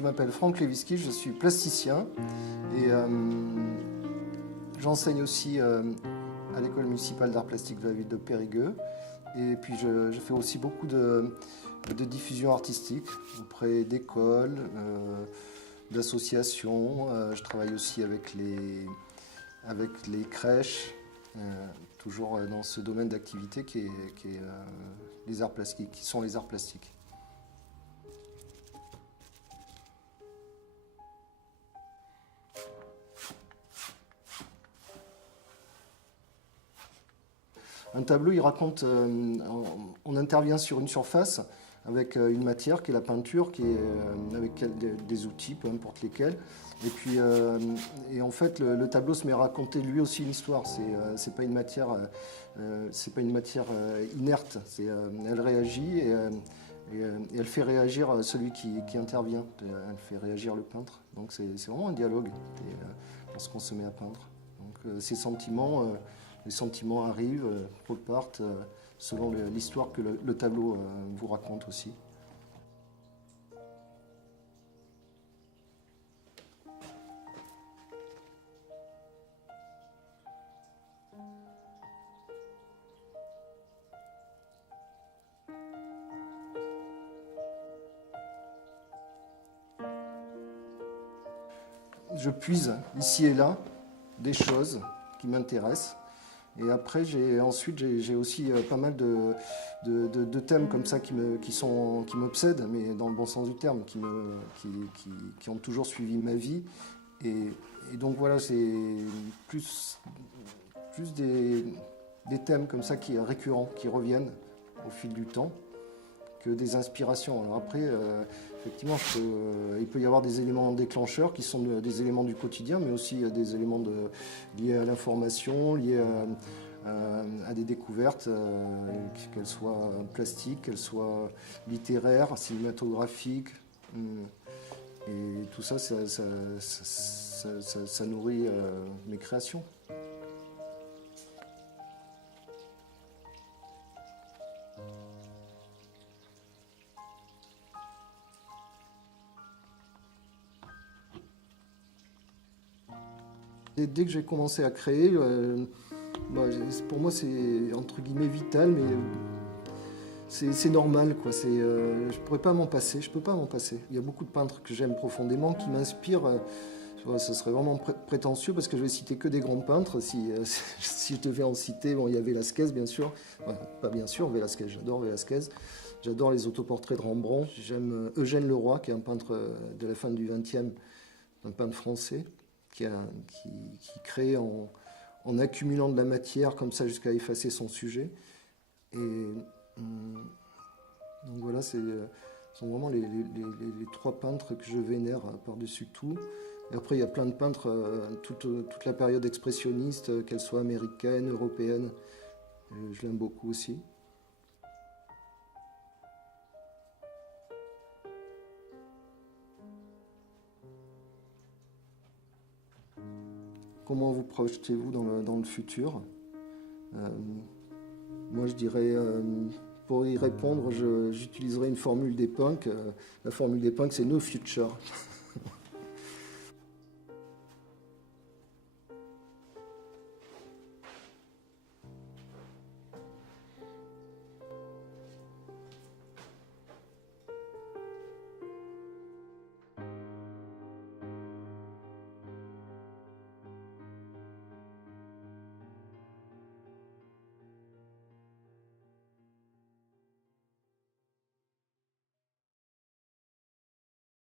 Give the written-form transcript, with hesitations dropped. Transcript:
Je m'appelle Franck Lewiski, je suis plasticien et j'enseigne aussi à l'école municipale d'art plastique de la ville de Périgueux. Et puis je fais aussi beaucoup de diffusion artistique auprès d'écoles, d'associations. Je travaille aussi avec les crèches, toujours dans ce domaine d'activité qui est les arts plastiques, qui sont les arts plastiques. Un tableau, il raconte, on intervient sur une surface avec une matière qui est la peinture, avec des outils, peu importe lesquels. Et puis, en fait, le tableau se met à raconter lui aussi une histoire. C'est pas une matière, inerte. Elle réagit et elle fait réagir celui qui intervient. Elle fait réagir le peintre. Donc c'est vraiment un dialogue lorsqu'on se met à peindre. Donc ces sentiments. Les sentiments arrivent, repartent, selon l'histoire que le tableau vous raconte aussi. Je puise ici et là des choses qui m'intéressent. Et après, j'ai aussi pas mal de thèmes comme ça qui m'obsèdent, mais dans le bon sens du terme, qui ont toujours suivi ma vie. Et donc voilà, c'est plus des thèmes comme ça qui sont récurrents, qui reviennent au fil du temps, que des inspirations. Alors après, effectivement, il peut y avoir des éléments déclencheurs qui sont des éléments du quotidien, mais aussi des éléments liés à l'information, liés à des découvertes, qu'elles soient plastiques, qu'elles soient littéraires, cinématographiques. Et tout ça, ça nourrit mes créations. Et dès que j'ai commencé à créer, pour moi c'est entre guillemets vital, mais c'est normal, quoi. Je pourrais pas m'en passer, je peux pas m'en passer. Il y a beaucoup de peintres que j'aime profondément, qui m'inspirent. Ce serait vraiment prétentieux parce que je vais citer que des grands peintres. Si je devais en citer, bon, il y a Velázquez, bien sûr. Enfin, pas bien sûr, Velázquez, j'adore Velázquez. J'adore les autoportraits de Rembrandt. J'aime Eugène Leroy, qui est un peintre de la fin du XXe, un peintre français, qui crée en accumulant de la matière comme ça jusqu'à effacer son sujet. Et donc voilà, ce sont vraiment les trois peintres que je vénère par-dessus tout. Et après, il y a plein de peintres, toute la période expressionniste, qu'elle soit américaine, européenne, je l'aime beaucoup aussi. Comment vous projetez-vous dans le futur? Moi, je dirais, pour y répondre, j'utiliserai une formule des punks. La formule des punks, c'est no future.